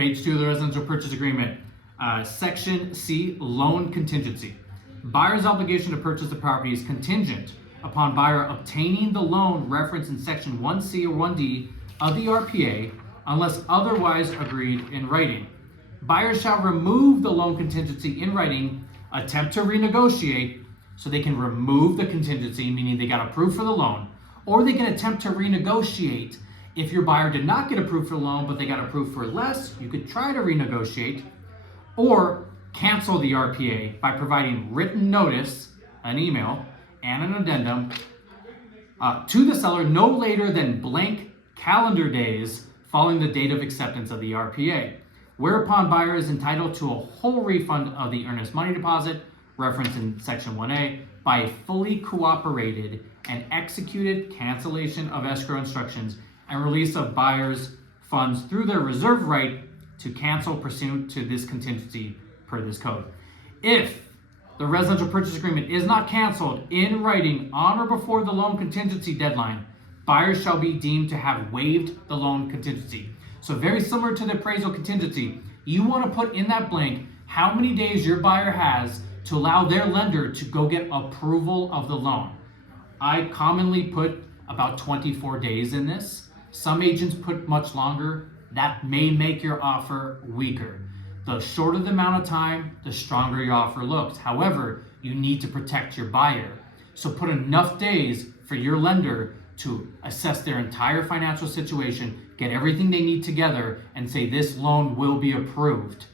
Page 2 of the residential purchase agreement, Section C, loan contingency. Buyer's obligation to purchase the property is contingent upon buyer obtaining the loan referenced in Section 1C or 1D of the RPA unless otherwise agreed in writing. Buyers shall remove the loan contingency in writing, attempt to renegotiate, so they can remove the contingency, meaning they got approved for the loan, or they can attempt to renegotiate. If your buyer did not get approved for the loan, but they got approved for less, you could try to renegotiate, or cancel the RPA by providing written notice, an email, and an addendum to the seller no later than blank calendar days following the date of acceptance of the RPA, whereupon buyer is entitled to a whole refund of the earnest money deposit referenced in Section 1A by a fully cooperated and executed cancellation of escrow instructions and release of buyer's funds through their reserve right to cancel pursuant to this contingency per this code. If the residential purchase agreement is not canceled in writing on or before the loan contingency deadline, buyers shall be deemed to have waived the loan contingency. So very similar to the appraisal contingency, you want to put in that blank how many days your buyer has to allow their lender to go get approval of the loan. I commonly put about 24 days in this. Some agents put much longer. That may make your offer weaker. The shorter the amount of time, the stronger your offer looks. However, you need to protect your buyer. So put enough days for your lender to assess their entire financial situation, get everything they need together, and say this loan will be approved.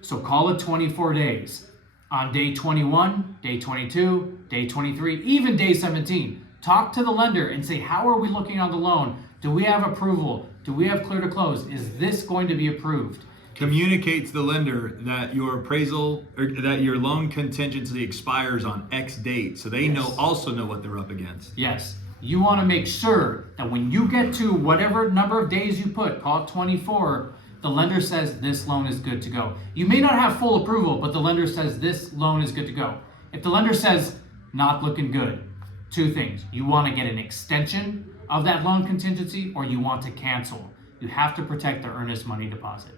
So call it 24 days. On day 21, day 22, day 23, even day 17, talk to the lender and say, how are we looking on the loan? Do we have approval? Do we have clear to close? Is this going to be approved? Communicate to the lender that your appraisal or that your loan contingency expires on X date, so they also know what they're up against. Yes. You want to make sure that when you get to whatever number of days you put, call it 24, the lender says this loan is good to go. You may not have full approval, but the lender says this loan is good to go. If the lender says not looking good, two things. You want to get an extension of that loan contingency or you want to cancel. You have to protect the earnest money deposit.